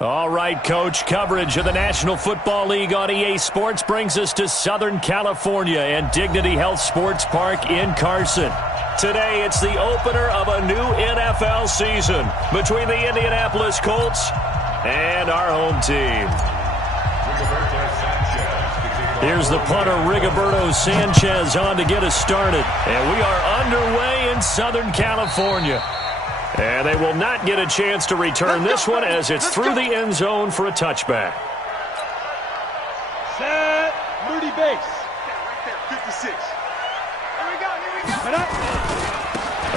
All right, Coach, coverage of the National Football League on EA Sports brings us to Southern California and Dignity Health Sports Park in Carson. Today, it's the opener of a new NFL season between the Indianapolis Colts and our home team. Here's the punter, Rigoberto Sanchez, on to get us started. And we are underway in Southern California. And they will not get a chance to return this one as it's through the end zone for a touchback. Set, Moody base. Right there, 56. Here we go, here we go.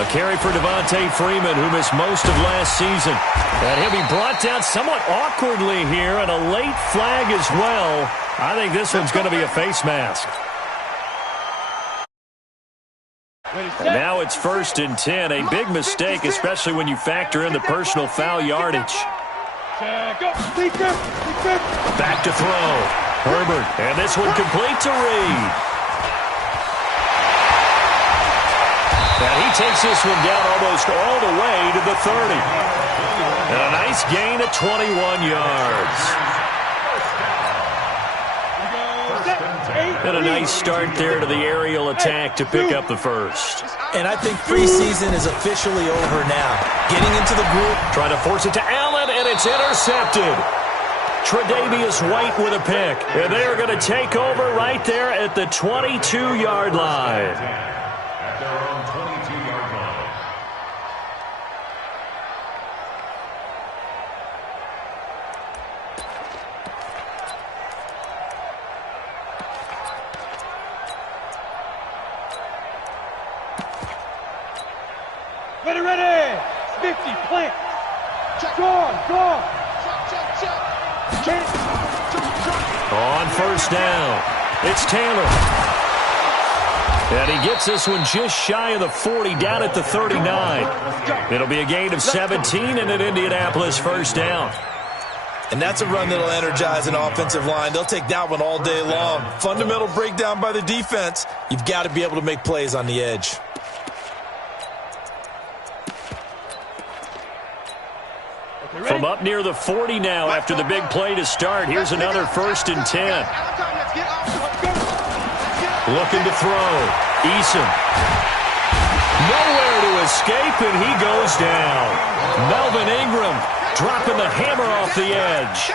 A carry for Devontae Freeman, who missed most of last season. And he'll be brought down somewhat awkwardly here, and a late flag as well. I think this one's going to be a face mask. And now it's 1st and 10. A big mistake, especially when you factor in the personal foul yardage. Back to throw. Herbert. And this one complete to Reed. And he takes this one down almost all the way to the 30. And a nice gain of 21 yards. And a nice start there to the aerial attack to pick up the first. And I think preseason is officially over now. Getting into the group. Trying to force it to Allen, and it's intercepted. Tre'Davious White with a pick. And they are going to take over right there at the 22-yard line. At their own 22-yard line. Ready. 50, plant. Go. On first down, it's Taylor. And he gets this one just shy of the 40, down at the 39. It'll be a gain of 17 and an Indianapolis first down. And that's a run that'll energize an offensive line. They'll take that one all day long. Fundamental breakdown by the defense. You've got to be able to make plays on the edge. From up near the 40 now after the big play to start. Here's another 1st and 10. Looking to throw. Eason. Nowhere to escape, and he goes down. Melvin Ingram dropping the hammer off the edge.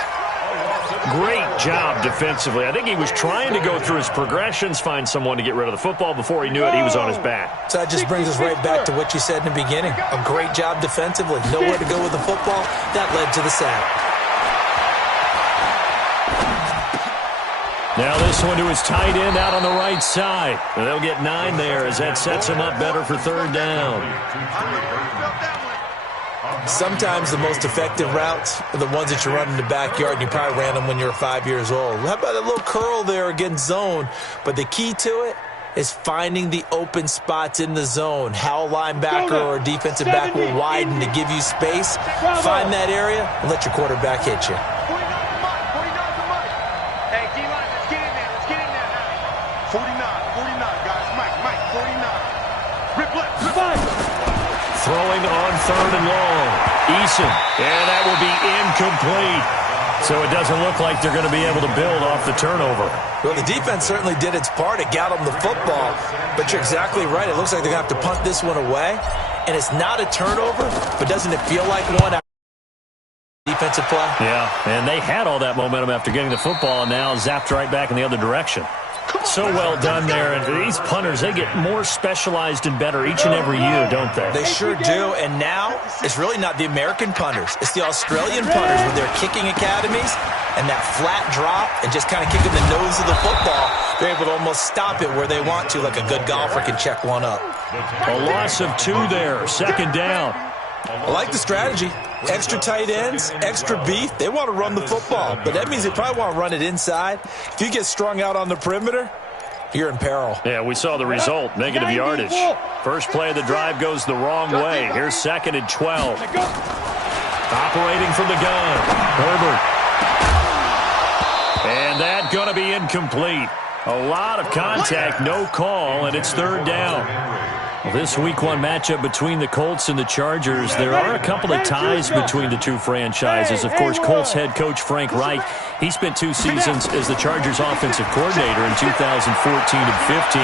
Great job defensively. I think he was trying to go through his progressions, find someone to get rid of the football. Before he knew it, he was on his back. So that just brings us right back to what you said in the beginning. A great job defensively. Nowhere to go with the football. That led to the sack. Now this one to his tight end out on the right side. And they'll get 9 there as that sets him up better for 3rd down. Sometimes the most effective routes are the ones that you run in the backyard, and you probably ran them when you were 5 years old. How about a little curl there against zone? But the key to it is finding the open spots in the zone. How a linebacker or a defensive back will widen to give you space. Find that area and let your quarterback hit you. Hey, D-line, let's get in there. Let's get in there now. 49, guys. Mike, 49. Rip left. Throwing on 3rd and long. Eason. And that will be incomplete. So it doesn't look like they're going to be able to build off the turnover. Well, the defense certainly did its part. It got them the football. But you're exactly right. It looks like they're going to have to punt this one away. And it's not a turnover, but doesn't it feel like one after defensive play? Yeah, and they had all that momentum after getting the football, and now zapped right back in the other direction. So well done there. And these punters, they get more specialized and better each and every year, don't they? They sure do. And now it's really not the American punters. It's the Australian punters with their kicking academies and that flat drop and just kind of kicking the nose of the football. They're able to almost stop it where they want to, like a good golfer can check one up. A loss of 2 there. 2nd down. I like the strategy. Extra tight ends, extra beef. They want to run the football, but that means they probably want to run it inside. If you get strung out on the perimeter, you're in peril. Yeah, we saw the result, negative yardage. First play of the drive goes the wrong way. Here's 2nd and 12. Operating from the gun, Herbert. And that going to be incomplete. A lot of contact, no call, and it's 3rd down. This Week 1 matchup between the Colts and the Chargers, there are a couple of ties between the two franchises. Of course, Colts head coach Frank Reich, he spent 2 seasons as the Chargers offensive coordinator in 2014 and 15.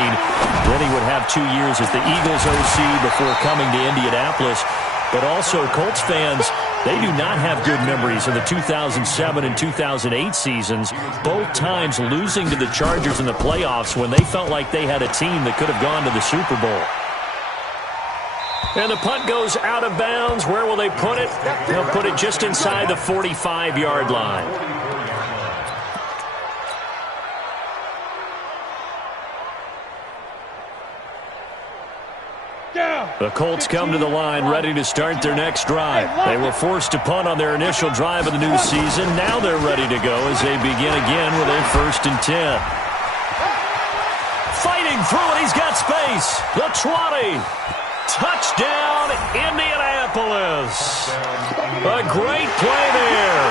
Then he would have 2 years as the Eagles OC before coming to Indianapolis. But also, Colts fans, they do not have good memories of the 2007 and 2008 seasons, both times losing to the Chargers in the playoffs when they felt like they had a team that could have gone to the Super Bowl. And the punt goes out of bounds. Where will they put it? They'll put it just inside the 45-yard line. The Colts come to the line ready to start their next drive. They were forced to punt on their initial drive of the new season. Now they're ready to go as they begin again with a 1st and 10. Fighting through it. He's got space. The 20. Touchdown, Indianapolis. A great play there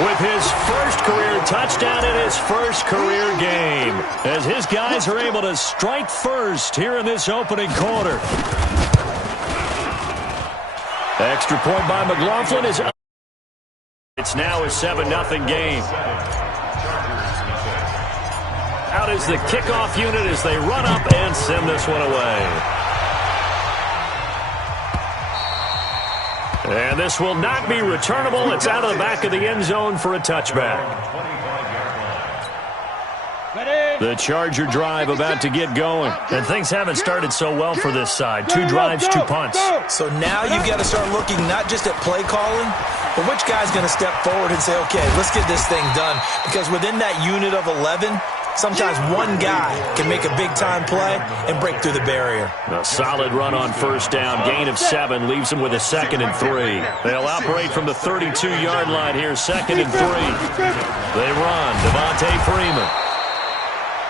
with his first career touchdown in his first career game as his guys are able to strike first here in this opening quarter. Extra point by McLaughlin is up. It's now a 7-0 game. Out is the kickoff unit as they run up and send this one away. And this will not be returnable. It's out of the back of the end zone for a touchback. The Charger drive about to get going. And things haven't started so well for this side. 2 drives, 2 punts. So now you've got to start looking not just at play calling, but which guy's going to step forward and say, okay, let's get this thing done. Because within that unit of 11, sometimes one guy can make a big-time play and break through the barrier. A solid run on 1st down. Gain of 7 leaves them with a 2nd and 3. They'll operate from the 32-yard line here, 2nd and 3. They run. Devontae Freeman.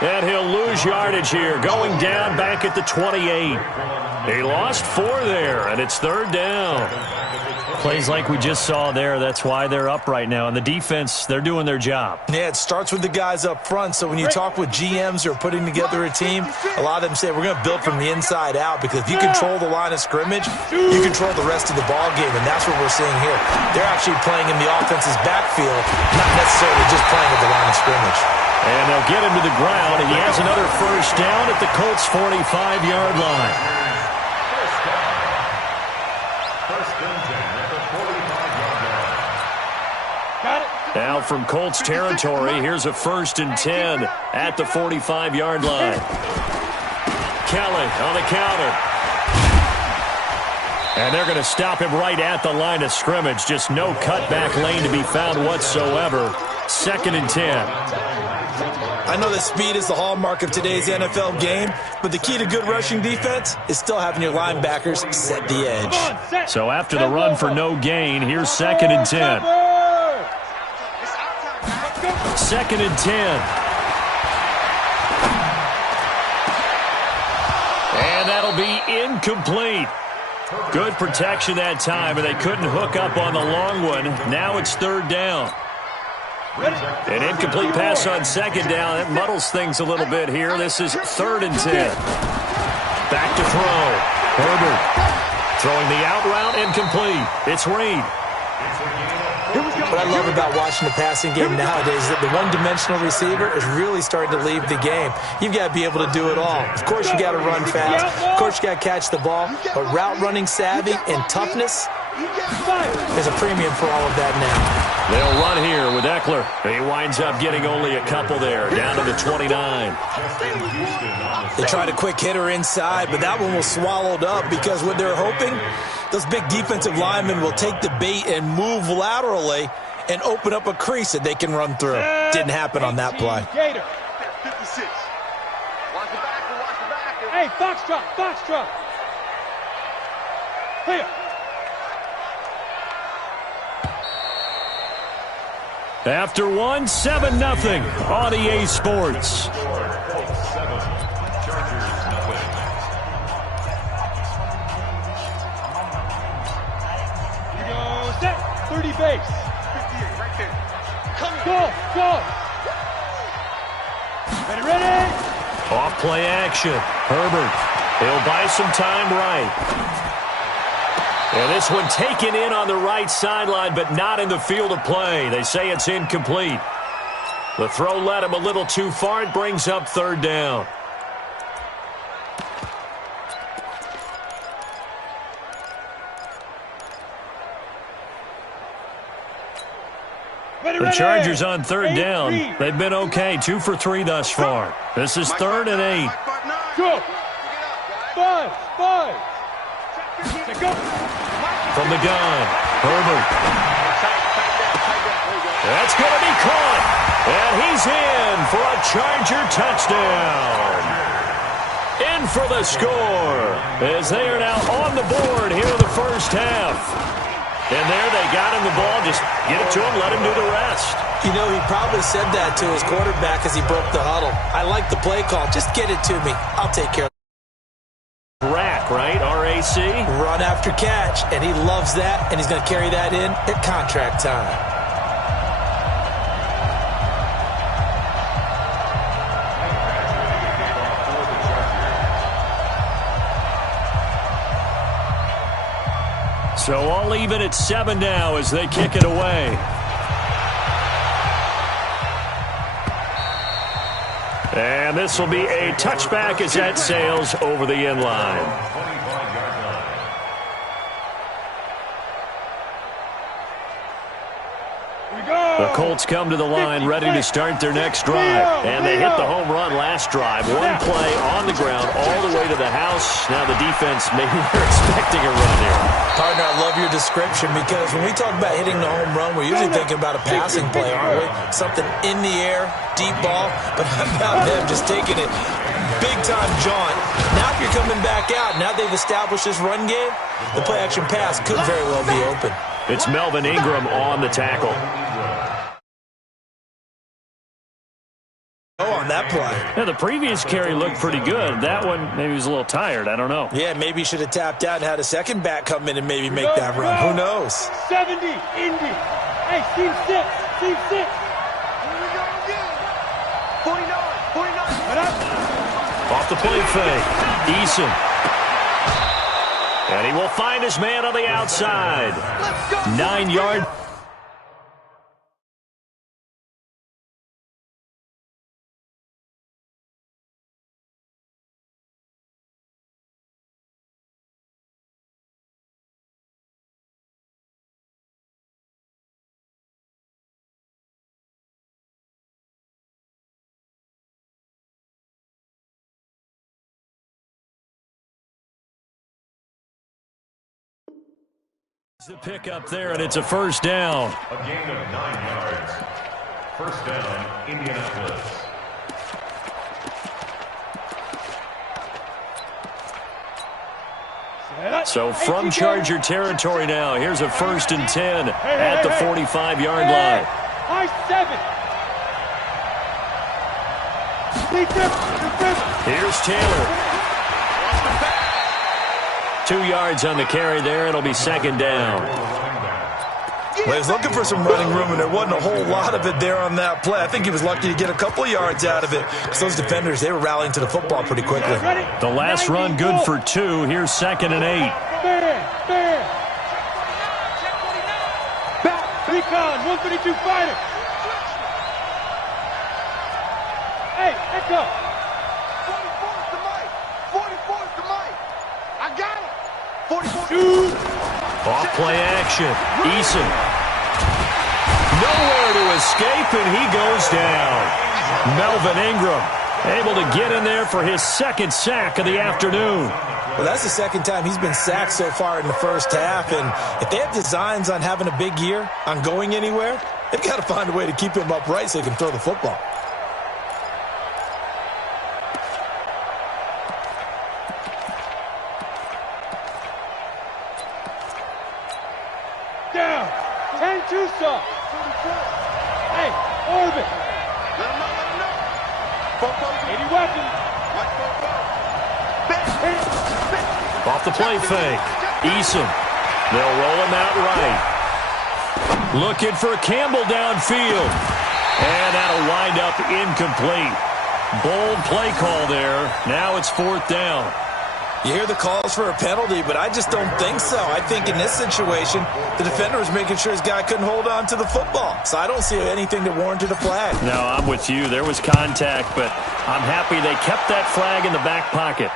And he'll lose yardage here, going down back at the 28. He lost 4 there, and it's 3rd down. Plays like we just saw there, that's why they're up right now. And the defense, they're doing their job. Yeah, it starts with the guys up front. So when you talk with GMs who are putting together a team, a lot of them say we're going to build from the inside out, because if you control the line of scrimmage, you control the rest of the ball game, and that's what we're seeing here. They're actually playing in the offense's backfield, not necessarily just playing at the line of scrimmage. And they'll get him to the ground, and he has another 1st down at the Colts' 45-yard line. Now from Colts territory, here's a 1st and 10 at the 45-yard line. Kelly on the counter. And they're going to stop him right at the line of scrimmage. Just no cutback lane to be found whatsoever. 2nd and 10. I know that speed is the hallmark of today's NFL game, but the key to good rushing defense is still having your linebackers set the edge. So after the run for no gain, here's 2nd and 10. 2nd and 10. And that'll be incomplete. Good protection that time, and they couldn't hook up on the long one. Now it's 3rd down. An incomplete pass on 2nd down. That muddles things a little bit here. This is 3rd and 10. Back to throw. Herbert throwing the out route, incomplete. It's Reed. What I love about watching the passing game nowadays is that the one-dimensional receiver is really starting to leave the game. You've got to be able to do it all. Of course, you got to run fast. Of course, you got to catch the ball. But route running savvy and toughness, there's a premium for all of that now. They'll run here with Eckler. He winds up getting only a couple there, down to the 29. They tried a quick hitter inside, but that one was swallowed up because what they're hoping, those big defensive linemen will take the bait and move laterally and open up a crease that they can run through. Didn't happen on that play. 56. Hey, Foxtrot. Here. After 7-0 on EA Sports. You go set. 30 base. 58 right there. Go. Ready. Off play action. Herbert He'll buy some time right. And this one taken in on the right sideline, but not in the field of play. They say it's incomplete. The throw led him a little too far. It brings up third down. The Chargers on third down. They've been okay, 2 for 3 thus far. This is 3rd and 8. Go. 5. Go. From the gun, Herbert. That's going to be caught. And he's in for a Charger touchdown. In for the score as they are now on the board here in the first half. And there they got him the ball. Just get it to him, let him do the rest. You know, he probably said that to his quarterback as he broke the huddle. I like the play call. Just get it to me. I'll take care of it. Rack, right? R-A-C? Run after catch, and he loves that, and he's going to carry that in at contract time. So all even at 7 now as they kick it away. And this will be a touchback as that sails over the end line. The Colts come to the line ready to start their next drive. And they hit the home run last drive. One play on the ground all the way to the house. Now the defense, maybe they're expecting a run here. Partner, I love your description because when we talk about hitting the home run, we're usually thinking about a passing play, aren't we? Something in the air, deep ball. But how about them just taking it big-time jaunt? Now if you're coming back out, now they've established this run game, the play-action pass could very well be open. It's Melvin Ingram on the tackle. On that play. Yeah, the previous carry looked pretty good. That one, maybe he was a little tired. I don't know. Yeah, maybe he should have tapped out and had a second back come in and maybe make that run. Who knows? 70, Indy. Hey, team 6. Team 6. Here we go again. 49. Off the play fake. Eason. And he will find his man on the outside. 9-yard. The pick up there, and it's a first down. A gain of 9 yards. First down, Indianapolis. So from Charger territory now, here's a 1st and 10 at the 45-yard line. High 7. Here's Taylor. 2 yards on the carry there. It'll be 2nd down. Well, he was looking for some running room, and there wasn't a whole lot of it there on that play. I think he was lucky to get a couple of yards out of it because those defenders, they were rallying to the football pretty quickly. The last run good for 2. Here's 2nd and 8. Back, recon, 132 fighter. Hey, echo. 44's the mic. 44's the mic. I got him. 44. Shoot. Off play action. Eason. Nowhere to escape, and he goes down. Melvin Ingram able to get in there for his 2nd sack of the afternoon. Well, that's the 2nd time he's been sacked so far in the first half, and if they have designs on having a big year, on going anywhere, they've got to find a way to keep him upright so he can throw the football. Down. 10 Tucson. Hey, orbit. Let him know. 80 weapons. Off the play fake. Eason. They'll roll him out right. Looking for Campbell downfield. And that'll wind up incomplete. Bold play call there. Now it's 4th down. You hear the calls for a penalty, but I just don't think so. I think in this situation, the defender was making sure his guy couldn't hold on to the football. So I don't see anything that warranted a flag. No, I'm with you. There was contact, but I'm happy they kept that flag in the back pocket.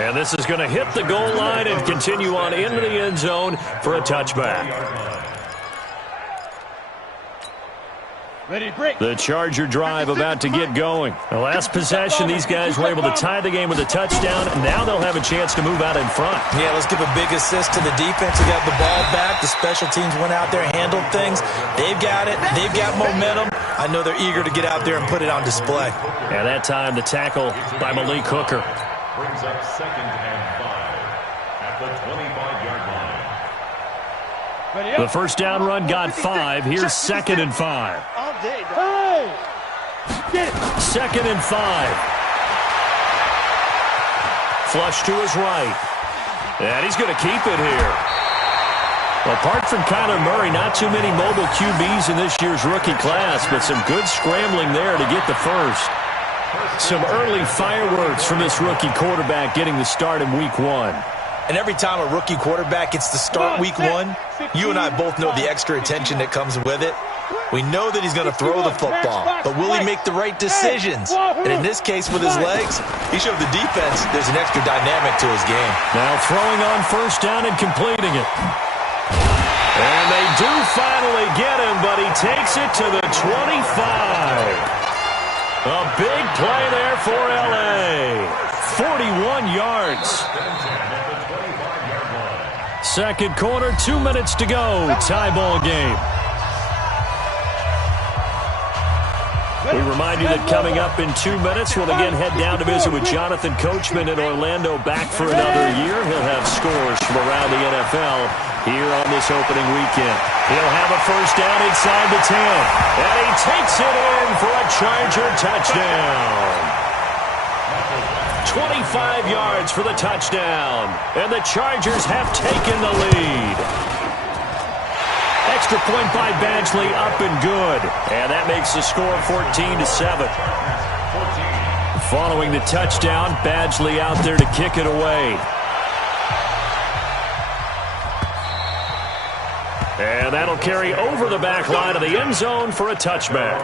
And this is going to hit the goal line and continue on into the end zone for a touchback. Ready to break. The Charger drive about to get going. The last possession, these guys were able to tie the game with a touchdown, and now they'll have a chance to move out in front. Yeah, let's give a big assist to the defense. They got the ball back. The special teams went out there, handled things. They've got it. They've got momentum. I know they're eager to get out there and put it on display. And that time, the tackle by Malik Hooker. Brings up 2nd and 5 at the 25-yard line. The first down run got 5. Here's 2nd and 5. All day. Hey! Get it. 2nd and 5. Flush to his right. And he's going to keep it here. Apart from Kyler Murray, not too many mobile QBs in this year's rookie class, but some good scrambling there to get the first. Some early fireworks from this rookie quarterback getting the start in Week 1. And every time a rookie quarterback gets to start Week 1, you and I both know the extra attention that comes with it. We know that he's going to throw the football, but will he make the right decisions? And in this case, with his legs, he showed the defense there's an extra dynamic to his game. Now throwing on first down and completing it. And they do finally get him, but he takes it to the 25. A big play there for L.A. 41 yards. Second quarter, 2 minutes to go. Tie ball game. We remind you that coming up in 2 minutes, we'll again head down to visit with Jonathan Coachman in Orlando, back for another year. He'll have scores from around the NFL here on this opening weekend. He'll have a first down inside the 10. And he takes it in for a Charger touchdown. 25 yards for the touchdown. And the Chargers have taken the lead. Extra point by Badgley, up and good. And that makes the score 14-7. Following the touchdown, Badgley out there to kick it away. And that'll carry over the back line of the end zone for a touchback.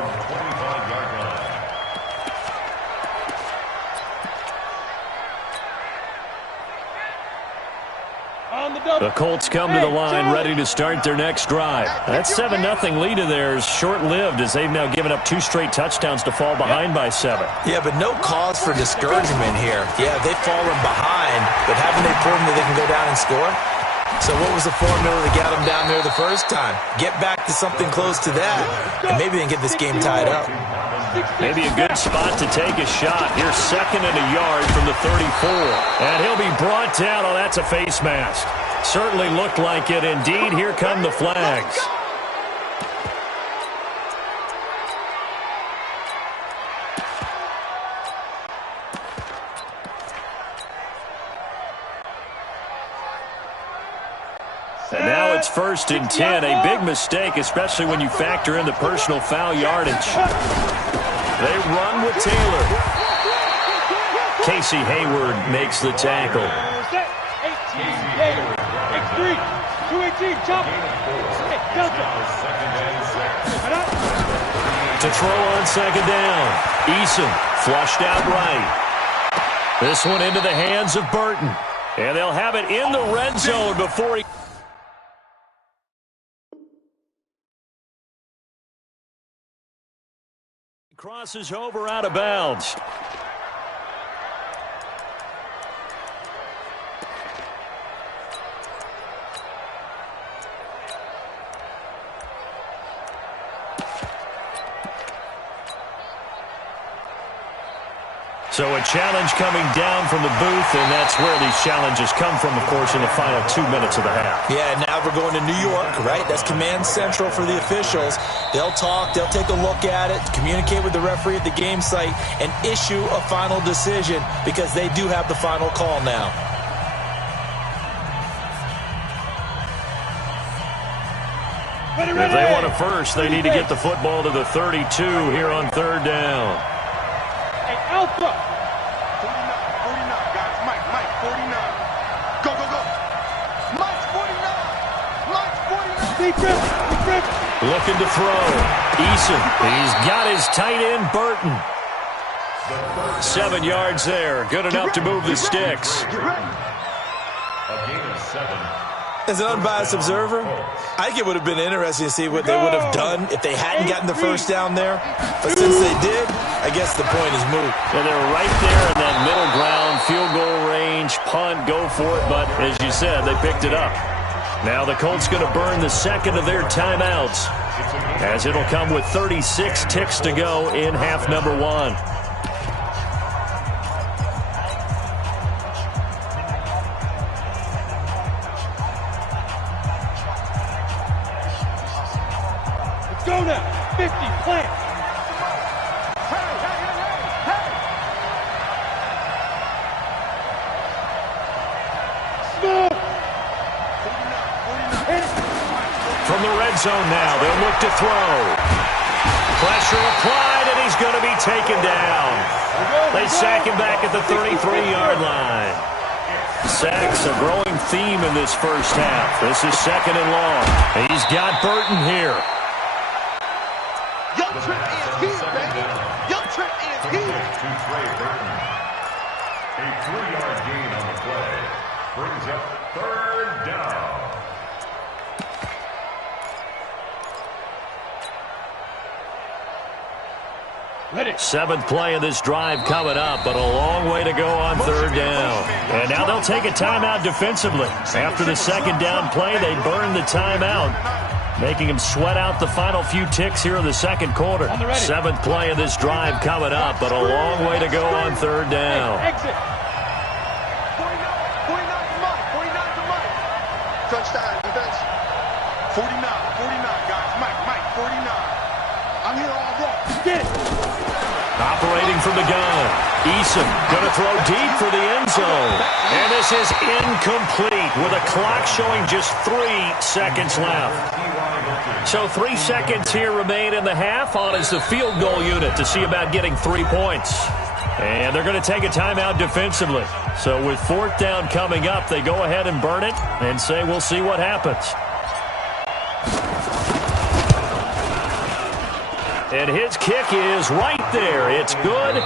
The Colts come to the line ready to start their next drive. That 7-0 lead of theirs short-lived as they've now given up 2 straight touchdowns to fall behind by 7. Yeah, but no cause for discouragement here. Yeah, they've fallen behind, but haven't they proven that they can go down and score? So what was the formula that got them down there the first time? Get back to something close to that, and maybe they can get this game tied up. Maybe a good spot to take a shot. Here's 2nd and a yard from the 34. And he'll be brought down. Oh, that's a face mask. Certainly looked like it. Indeed, here come the flags. And now it's 1st and 10. A big mistake, especially when you factor in the personal foul yardage. They run with Taylor. Casey Hayward makes the tackle. 18, 218, chop. To throw on 2nd down. Eason flushed out right. This one into the hands of Burton. And they'll have it in the red zone before he... crosses over out of bounds. So a challenge coming down from the booth, and that's where these challenges come from, of course, in the final 2 minutes of the half. Yeah, now we're going to New York, right? That's command central for the officials. They'll talk, they'll take a look at it, communicate with the referee at the game site, and issue a final decision because they do have the final call now. If they want a first, they need to get the football to the 32 here on 3rd down. Alpha. Looking to throw. Eason. He's got his tight end, Burton. 7 yards there. Good enough to move the sticks. A gain of 7. As an unbiased observer, I think it would have been interesting to see what they would have done if they hadn't gotten the first down there. But since they did, I guess the point is moot. And they're right there in that middle ground, field goal range, punt, go for it. But as you said, they picked it up. Now the Colts going to burn the second of their timeouts, as it'll come with 36 ticks to go in half number 1. Go now. 50, plant. From the red zone now, they'll look to throw. Pressure applied, and he's going to be taken down. They sack him back at the 33-yard line. Sacks a growing theme in this first half. This is second and long. He's got Burton here. Young Trip is here, baby. Young Trip is here. To Trey Burton. A 3-yard gain on the play. Brings up third down. Seventh play of this drive coming up, but a long way to go on third down. And now they'll take a timeout defensively. After the second down play, they burn the timeout, making them sweat out the final few ticks here in the second quarter. Seventh play of this drive coming up, but a long way to go on third down. Exit. 49 to Mike. Touchdown defense. 49, guys. Mike, 49. I'm here all wrong. Get. Operating from the gun. Eason going to throw deep for the end zone. And this is incomplete with a clock showing just 3 seconds left. So 3 seconds here remain in the half. On is the field goal unit to see about getting 3 points. And they're going to take a timeout defensively. So with fourth down coming up, they go ahead and burn it and say we'll see what happens. And his kick is right there. It's good.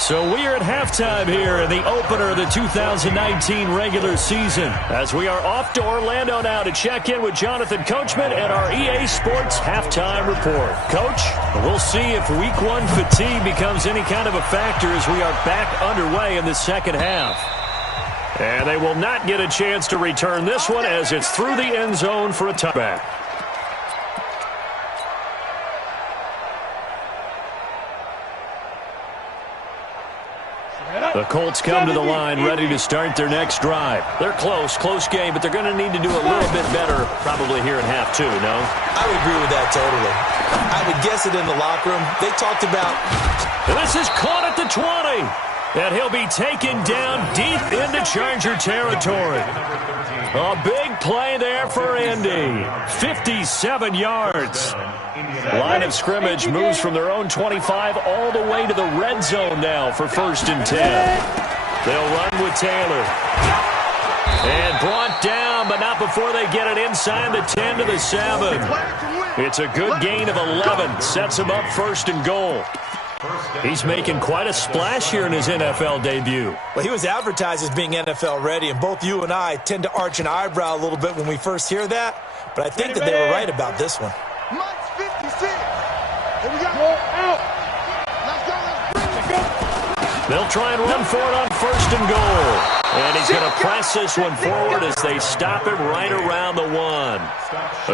So we are at halftime here in the opener of the 2019 regular season, as we are off to Orlando now to check in with Jonathan Coachman and our EA Sports halftime report. Coach, we'll see if week 1 fatigue becomes any kind of a factor as we are back underway in the second half. And they will not get a chance to return this one as it's through the end zone for a touchback. The Colts come to the line ready to start their next drive. They're close game, but they're going to need to do a little bit better probably here in half 2, no? I would agree with that totally. I would guess it in the locker room. They talked about... And this is caught at the 20. And he'll be taken down deep into Charger territory. A big play there for Indy. 57 yards. Line of scrimmage moves from their own 25 all the way to the red zone now for 1st and 10. They'll run with Taylor. And brought down, but not before they get it inside the 10 to the 7. It's a good gain of 11. Sets him up 1st and goal. He's making quite a splash here in his NFL debut. Well, he was advertised as being NFL ready, and both you and I tend to arch an eyebrow a little bit when we first hear that, but I think that they were right about this one. Mike's 56. Here we go. Out. Let's go. They'll try and run for it on 1st and goal. And he's going to press this one forward as they stop him right around the 1.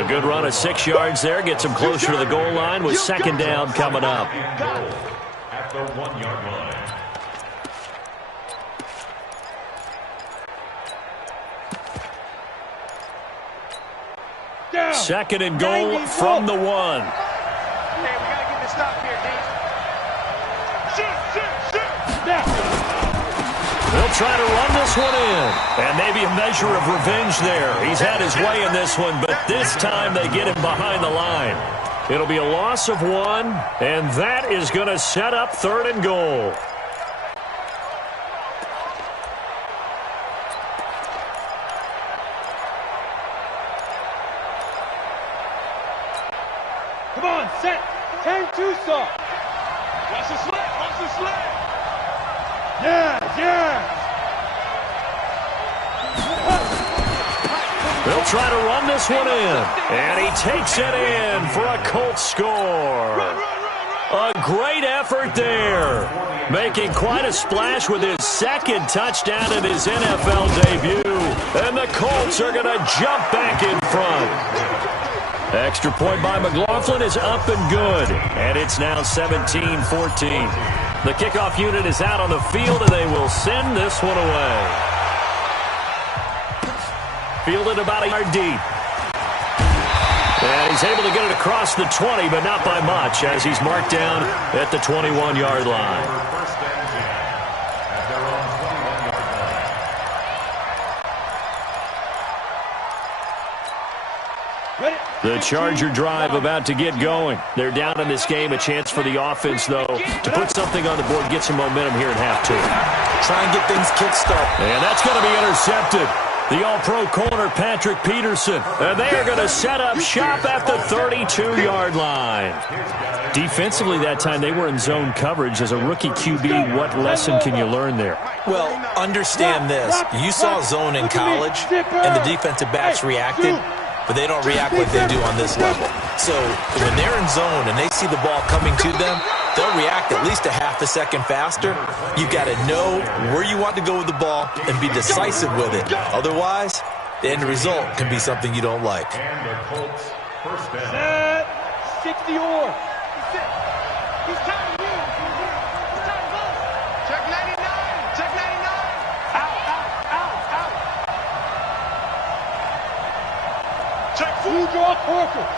A good run of 6 yards there. Gets him closer to the goal line with 2nd down coming up. At the 1-yard line. Down. 2nd and goal from the 1. Hey, we got to get this stop here, D. Shoot. Now. They'll try to run this one in. And maybe a measure of revenge there. He's had his way in this one, but this time they get him behind the line. It'll be a loss of 1, and that is going to set up 3rd and goal. Come on, set. 10-2 soft. Watch the sled. Watch the sled. Yeah. They'll try to run this one in. And he takes it in for a Colts score. A great effort there. Making quite a splash with his second touchdown in his NFL debut. And the Colts are going to jump back in front. Extra point by McLaughlin is up and good. And it's now 17-14. The kickoff unit is out on the field, and they will send this one away. Fielded about a yard deep. And he's able to get it across the 20, but not by much, as he's marked down at the 21-yard line. The Charger drive about to get going. They're down in this game. A chance for the offense, though, to put something on the board, get some momentum here at halftime. Try and get things kick-started. And that's going to be intercepted. The all-pro corner, Patrick Peterson. And they are going to set up shop at the 32-yard line. Defensively that time, they were in zone coverage. As a rookie QB, what lesson can you learn there? Well, understand this. You saw zone in college, and the defensive backs reacted, but they don't react like they do on this level. So when they're in zone and they see the ball coming to them, they'll react at least a half a second faster. You've got to know where you want to go with the ball and be decisive with it. Otherwise, the end result can be something you don't like. And the Colts first down. Set. 60 or. He's trying to use. He's trying to ball. Check 99. Check 99. Out. Check 4. Two draw Corkers.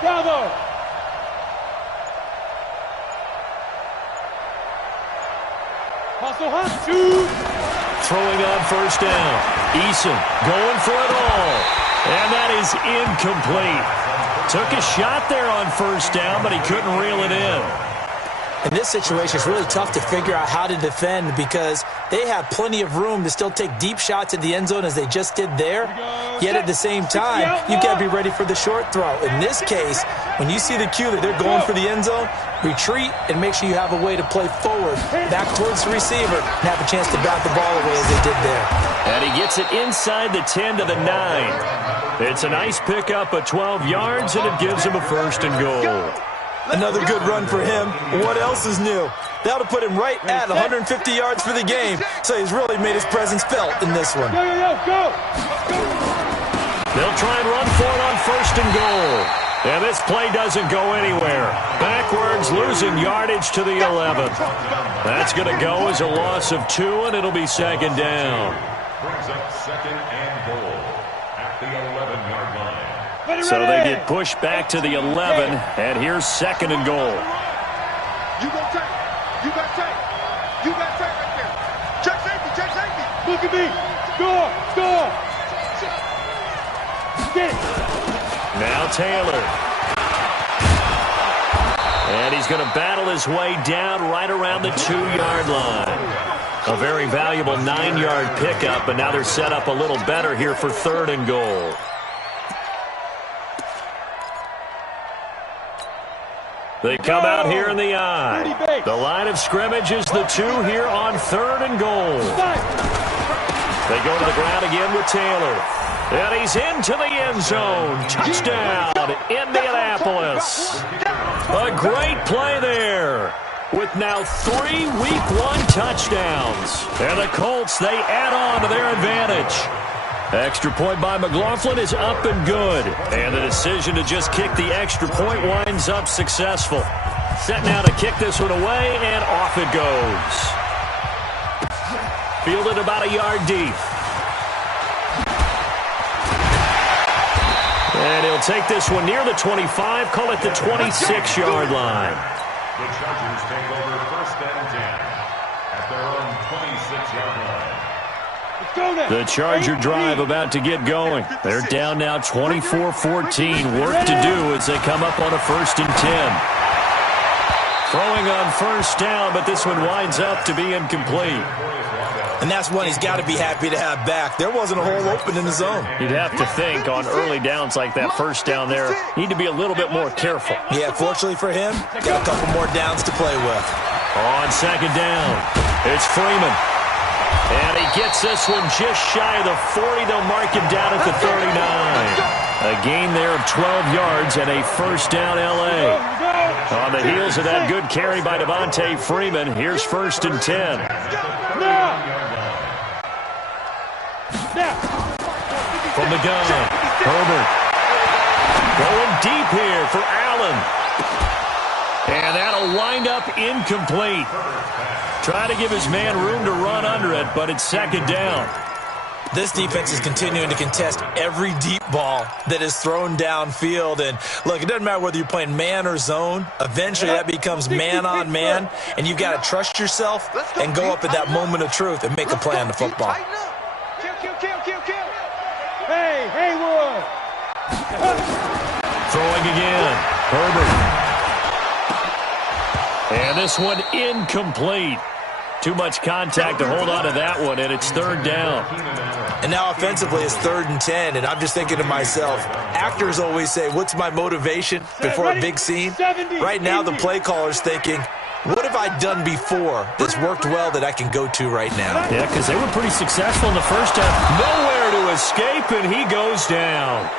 Bravo. Hustle hunt. Two. Throwing on first down. Eason going for it all. And that is incomplete. Took a shot there on first down, but he couldn't reel it in. In this situation, it's really tough to figure out how to defend because they have plenty of room to still take deep shots at the end zone as they just did there. Yet at the same time, you've got to be ready for the short throw. In this case, when you see the cue that they're going for the end zone, retreat and make sure you have a way to play forward, back towards the receiver, and have a chance to bat the ball away as they did there. And he gets it inside the 10 to the 9. It's a nice pickup of 12 yards, and it gives him a first and goal. Another good run for him. What else is new? That'll put him right at 150 yards for the game, so he's really made his presence felt in this one. Go. They'll try and run for it on first and goal. And this play doesn't go anywhere. Backwards, losing yardage to the 11. That's going to go as a loss of 2, and it'll be second down. Brings up second and goal at the 11-yard line. So they get pushed back to the 11, and here's second and goal. You go take. You got take. You got take right there. Check safety. Look at me. Score. Get it. Now Taylor. And he's going to battle his way down right around the 2-yard line. A very valuable 9-yard pickup, and now they're set up a little better here for third and goal. They come out here in the I. The line of scrimmage is the 2 here on third and goal. They go to the ground again with Taylor. And he's into the end zone. Touchdown, Indianapolis. A great play there with now 3 Week 1 touchdowns. And the Colts, they add on to their advantage. Extra point by McLaughlin is up and good. And the decision to just kick the extra point winds up successful. Set now to kick this one away, and off it goes. Fielded about a yard deep. And he'll take this one near the 25, call it the 26-yard line. The Chargers take over first and 10 at their own 26-yard line. The Charger drive about to get going. They're down now 24-14. Work to do as they come up on a first and 10. Throwing on first down, but this one winds up to be incomplete. And that's one he's got to be happy to have back. There wasn't a hole open in the zone. You'd have to think on early downs like that first down there, need to be a little bit more careful. Yeah, fortunately for him, got a couple more downs to play with. On second down, it's Freeman. And he gets this one just shy of the 40. They'll mark him down at the 39. A gain there of 12 yards and a first down L.A. On the heels of that good carry by Devontae Freeman, here's 1st and 10. From the gun, Herbert. Going deep here for Allen. And that'll wind up incomplete. Trying to give his man room to run under it, but it's second down. This defense is continuing to contest every deep ball that is thrown downfield. And, look, it doesn't matter whether you're playing man or zone. Eventually, that becomes man-on-man, and you've got to trust yourself and go up at that moment of truth and make a play on the football. Hey, Haywood! Throwing again. Herbert. And this one incomplete. Too much contact to hold on to that one, and it's third down. And now offensively it's 3rd and 10, and I'm just thinking to myself, actors always say, what's my motivation before a big scene? Right now the play caller's thinking, what have I done before that's worked well that I can go to right now? Yeah, because they were pretty successful in the first half. Nowhere to escape, and he goes down.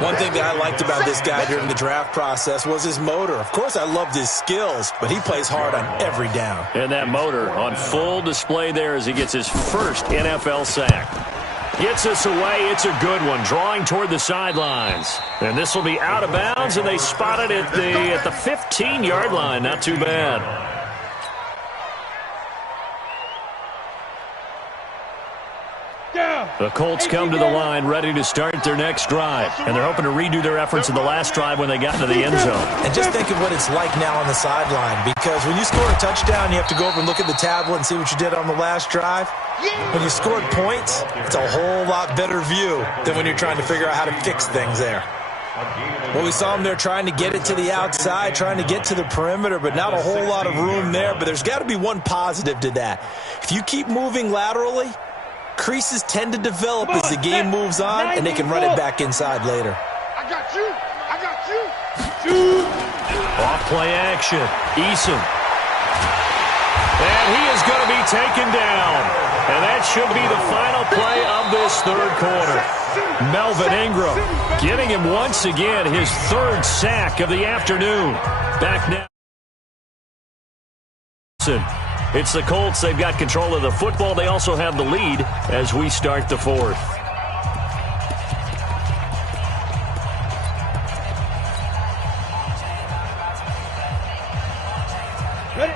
One thing that I liked about this guy during the draft process was his motor. Of course, I loved his skills, but he plays hard on every down. And that motor on full display there as he gets his first NFL sack. Gets us away. It's a good one, drawing toward the sidelines. And this will be out of bounds, and they spot it at the 15-yard line. Not too bad. The Colts come to the line ready to start their next drive. And they're hoping to redo their efforts in the last drive when they got into the end zone. And just think of what it's like now on the sideline. Because when you score a touchdown, you have to go over and look at the tablet and see what you did on the last drive. When you scored points, it's a whole lot better view than when you're trying to figure out how to fix things there. Well, we saw him there trying to get it to the outside, trying to get to the perimeter, but not a whole lot of room there. But there's got to be one positive to that. If you keep moving laterally, creases tend to develop as the game moves on, and they can run it back inside later. I got you. I got you. Off play action. Eason. And he is going to be taken down. And that should be the final play of this third quarter. Melvin Ingram getting him once again his third sack of the afternoon. Back now. It's the Colts. They've got control of the football. They also have the lead as we start the fourth.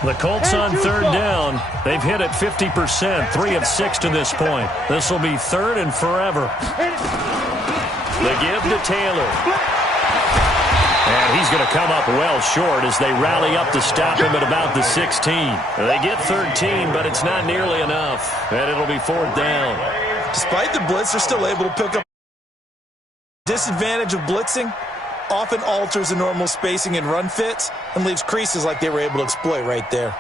The Colts on third down. They've hit it 50%, 3 of 6 to this point. This will be third and forever. The give to Taylor. And he's going to come up well short as they rally up to stop him at about the 16. They get 13, but it's not nearly enough. And it'll be fourth down. Despite the blitz, they're still able to pick up. Disadvantage of blitzing often alters the normal spacing and run fits and leaves creases like they were able to exploit right there.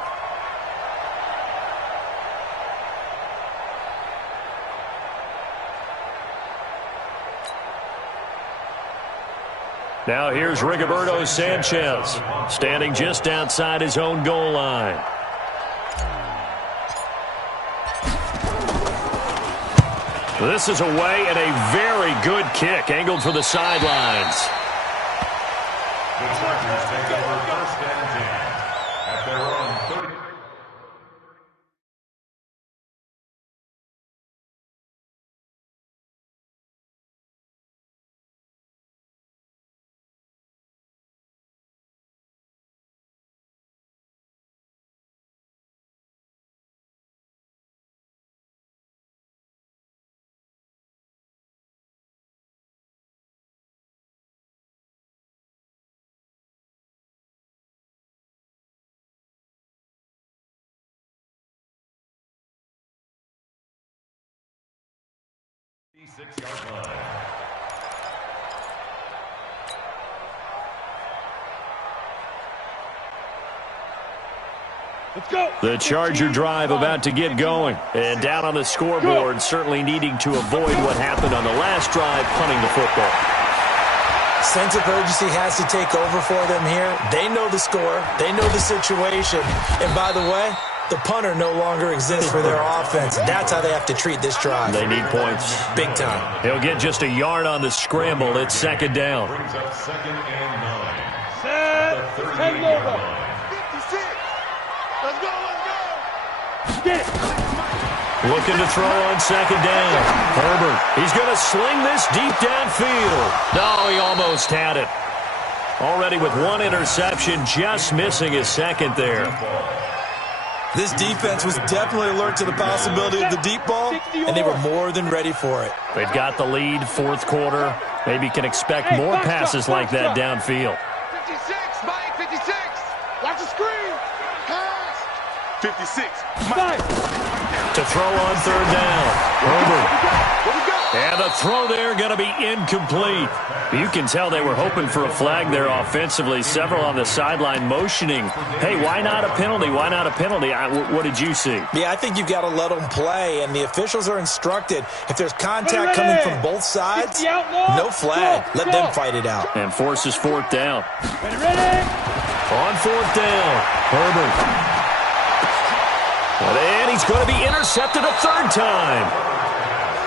Now here's Rigoberto Sanchez, standing just outside his own goal line. This is away and a very good kick, angled for the sidelines. The Chargers take over first and 10 at their own 30. The 6-yard line. Let's go. The Charger drive about to get going. And down on the scoreboard, certainly needing to avoid what happened on the last drive, punting the football. Sense of urgency has to take over for them here. They know the score. They know the situation. And by the way, the punter no longer exists for their offense. That's how they have to treat this drive. They need points. Big time. He'll get just a yard on the scramble. It's second down. Brings up 2nd and 9. Set. The 38-yard Take over. line. 56. Let's go, let's go. Get it. Looking to throw on second down. Herbert. He's going to sling this deep downfield. No, he almost had it. Already with one interception, just missing his second there. This defense was definitely alert to the possibility of the deep ball, and they were more than ready for it. They've got the lead, fourth quarter. Maybe can expect more passes like that downfield. 56, Mike, 56. Watch the screen. Pass. 56. Five. To throw on third down. Herbert. Where we go? And the throw there going to be incomplete. You can tell they were hoping for a flag there offensively. Several on the sideline motioning. Hey, why not a penalty? Why not a penalty? What did you see? Yeah, I think you've got to let them play, and the officials are instructed. If there's contact coming from both sides, no flag. Let them fight it out. And forces fourth down. Ready. On fourth down, Herbert. And he's going to be intercepted a third time.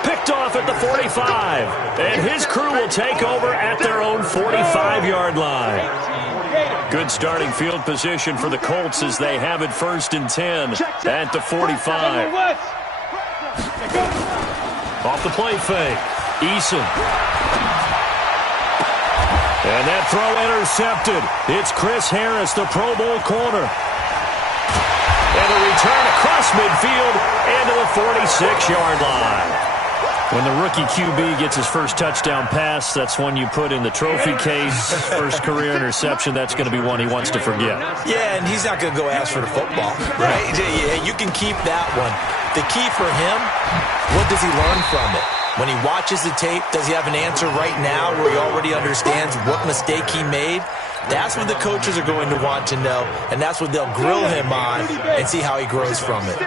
Picked off at the 45. And his crew will take over at their own 45-yard line. Good starting field position for the Colts as they have it 1st and 10 at the 45. Off the play fake. Eason. And that throw intercepted. It's Chris Harris, the Pro Bowl corner. And a return across midfield into the 46-yard line. When the rookie QB gets his first touchdown pass, that's one you put in the trophy case. First career interception, that's going to be one he wants to forget. Yeah, and he's not going to go ask for the football, right? Yeah, you can keep that one. The key for him, what does he learn from it? When he watches the tape, does he have an answer right now where he already understands what mistake he made? That's what the coaches are going to want to know, and that's what they'll grill him on and see how he grows from it.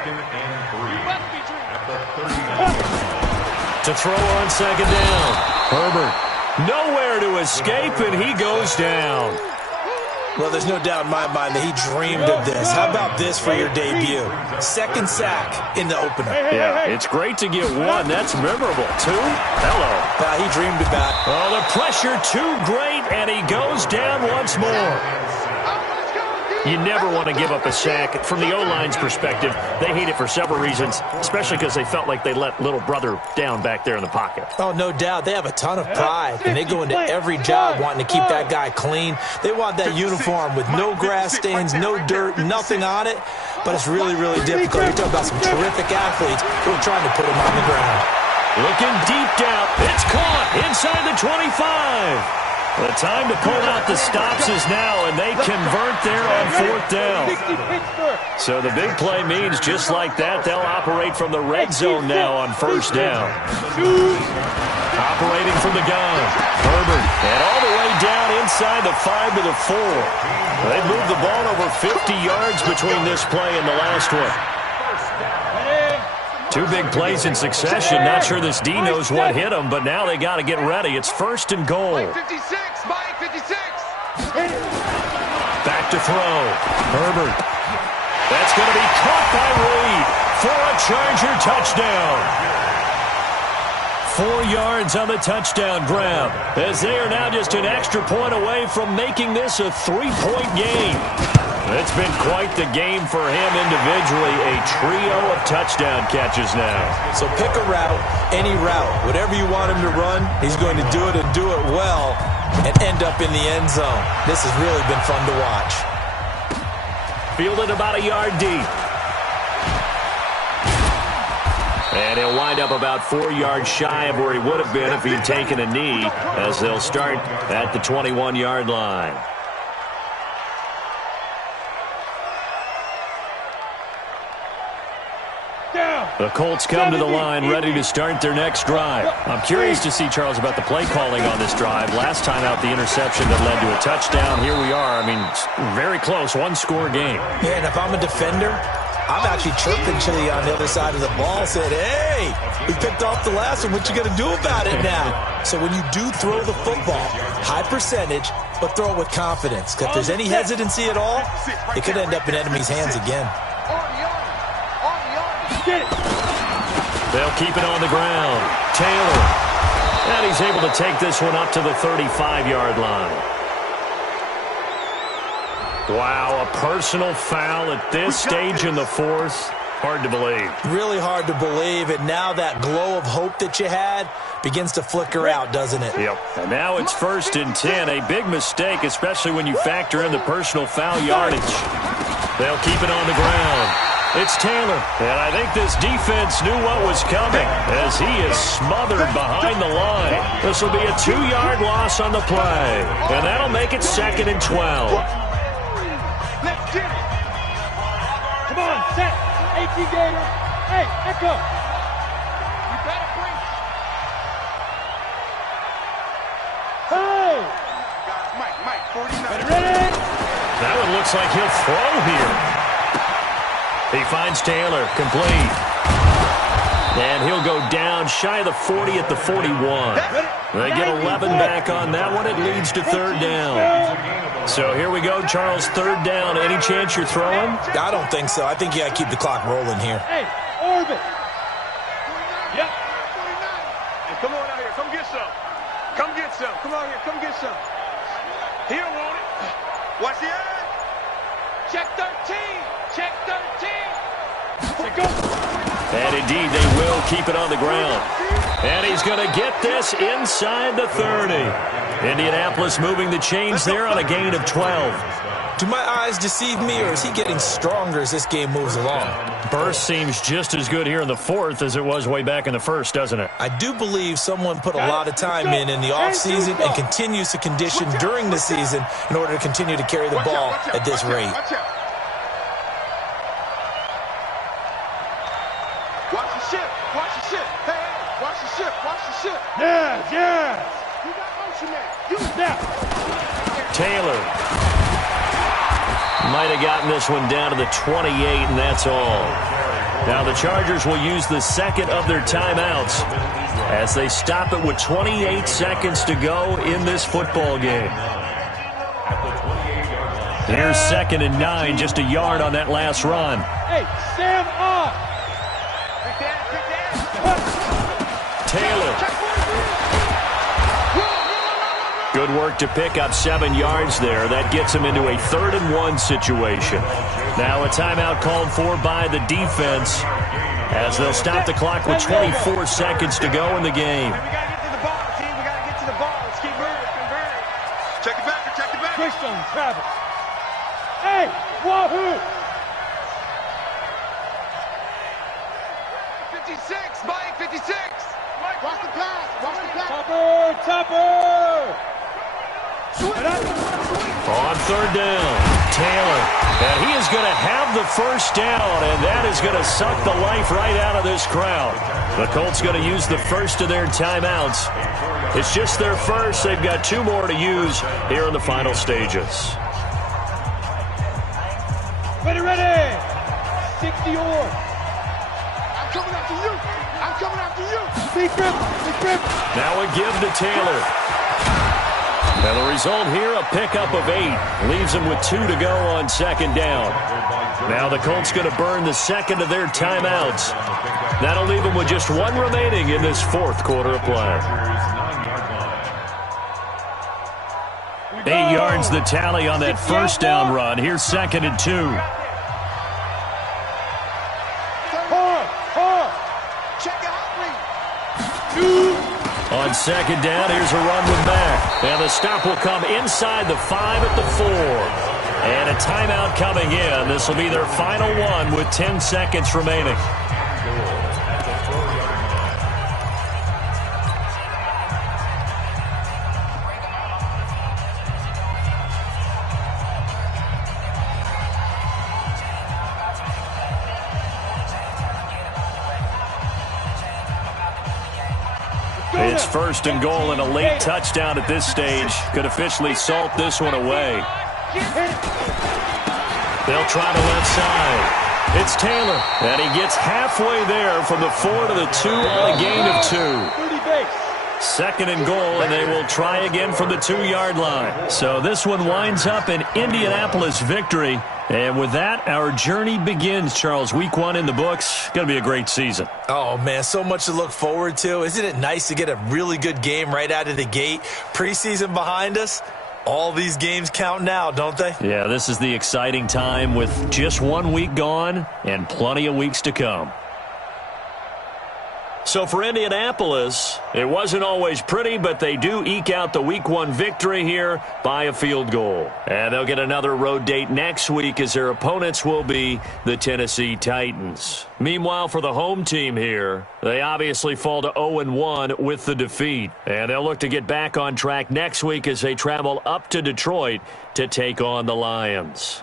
To throw on second down. Herbert. Nowhere to escape, and he goes down. Well, there's no doubt in my mind that he dreamed of this. How about this for your debut? Second sack in the opener. Yeah, it's great to get one. That's memorable. Two? Hello. He dreamed about it. Oh, the pressure too great, and he goes down once more. You never want to give up a sack. From the O-line's perspective, they hate it for several reasons, especially because they felt like they let little brother down back there in the pocket. Oh, no doubt. They have a ton of pride, and they go into every job wanting to keep that guy clean. They want that uniform with no grass stains, no dirt, nothing on it. But it's really, really difficult. You're talking about some terrific athletes who are trying to put him on the ground. Looking deep down. It's caught inside the 25. The time to pull out the stops is now, and they convert there on fourth down. So the big play means just like that, they'll operate from the red zone now on first down. Operating from the gun, Herbert, and all the way down inside the 5 to the 4. They've moved the ball over 50 yards between this play and the last one. Two big plays in succession. Not sure this D knows what hit him, but now they got to get ready. It's 1st and goal. Mike 56, Mike 56. Back to throw. Herbert. That's going to be caught by Reed for a Charger touchdown. 4 yards on the touchdown grab, as they are now just an extra point away from making this a 3-point game. It's been quite the game for him individually, a trio of touchdown catches now. So pick a route, any route. Whatever you want him to run, he's going to do it and do it well and end up in the end zone. This has really been fun to watch. Fielded about a yard deep. And he'll wind up about 4 yards shy of where he would have been if he'd taken a knee, as they'll start at the 21-yard line. Down. The Colts come to the line ready to start their next drive. I'm curious to see, Charles, about the play calling on this drive. Last time out, the interception that led to a touchdown. Here we are. I mean, very close, one-score game. Yeah, and if I'm a defender, I'm actually chirping Chili on the other side of the ball, said, hey, we picked off the last one. What you going to do about it now? So when you do throw the football, high percentage, but throw it with confidence. If there's any hesitancy at all, it could end up in enemy's hands again. They'll keep it on the ground. Taylor. And he's able to take this one up to the 35-yard line. Wow, a personal foul at this stage in the fourth. Hard to believe. Really hard to believe, and now that glow of hope that you had begins to flicker out, doesn't it? Yep. And now it's 1st and 10. A big mistake, especially when you factor in the personal foul yardage. They'll keep it on the ground. It's Taylor, and I think this defense knew what was coming as he is smothered behind the line. This will be a 2-yard loss on the play, and that'll make it 2nd and 12. Let's get it. Come on, set. 18 Gator. Hey, echo. You better bring. Hey. Mike, 49. Ready? That one looks like he'll throw here. He finds Taylor, complete. And he'll go down shy of the 40 at the 41. They get 11 back on that one. It leads to 3rd down. So here we go, Charles, 3rd down. Any chance you're throwing? I don't think so. I think you got to keep the clock rolling here. Hey, orbit. Yep. Hey, come on out here. Come get some. Come get some. Come on here. Come get some. He don't want it. Watch the eye. Check 13. Check 13. Go. And indeed, they will keep it on the ground. And he's going to get this inside the 30. Indianapolis moving the chains there on a gain of 12. Do my eyes deceive me, or is he getting stronger as this game moves along? Burst seems just as good here in the 4th as it was way back in the 1st, doesn't it? I do believe someone put a lot of time in the offseason and continues to condition during the season in order to continue to carry the ball at this rate. Watch the ship. Watch the ship. Hey, watch the ship. Watch the ship. Yes. You got motion man. Use that. Taylor might have gotten this one down to the 28, and that's all. Now the Chargers will use the 2nd of their timeouts as they stop it with 28 seconds to go in this football game. Here's 2nd and 9, just a yard on that last run. Hey, Sam off. Taylor. Good work to pick up 7 yards there. That gets him into a 3rd and 1 situation. Now a timeout called for by the defense as they'll stop the clock with 24 seconds to go in the game. We got to get to the ball, team. We got to get to the ball. Let's keep moving. Check it back. Check it back. Christian Travis. Hey, wahoo. 56, Mike, 56. Mike, watch the pass. Watch the pass. Topper. On 3rd down, Taylor. And he is going to have the 1st down, and that is going to suck the life right out of this crowd. The Colts going to use the 1st of their timeouts. It's just their 1st. They've got 2 more to use here in the final stages. Ready. 60 or. I'm coming after you. I'm coming after you. Big grip. Now a give to Taylor. And the result here, a pickup of 8. Leaves them with 2 to go on 2nd down. Now the Colts going to burn the 2nd of their timeouts. That'll leave them with just 1 remaining in this 4th quarter of play. 8 yards the tally on that 1st down run. Here's 2nd and 2. Check it out, On 2nd down, here's a run with Mack. And the stop will come inside the 5 at the 4. And a timeout coming in. This will be their final one with 10 seconds remaining. It's first and goal, and a late touchdown at this stage could officially salt this one away. They'll try the left side. It's Taylor, and he gets halfway there from the 4 to the 2 on a gain of 2. Second and goal, and they will try again from the 2-yard line. So this one winds up an Indianapolis victory. And with that, our journey begins, Charles. Week 1 in the books. Going to be a great season. Oh, man, so much to look forward to. Isn't it nice to get a really good game right out of the gate? Preseason behind us. All these games count now, don't they? Yeah, this is the exciting time with just 1 week gone and plenty of weeks to come. So for Indianapolis, it wasn't always pretty, but they do eke out the Week 1 victory here by a field goal. And they'll get another road date next week as their opponents will be the Tennessee Titans. Meanwhile, for the home team here, they obviously fall to 0-1 with the defeat. And they'll look to get back on track next week as they travel up to Detroit to take on the Lions.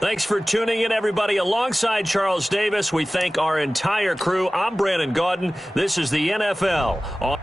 Thanks for tuning in, everybody. Alongside Charles Davis, we thank our entire crew. I'm Brandon Gaudin. This is the NFL on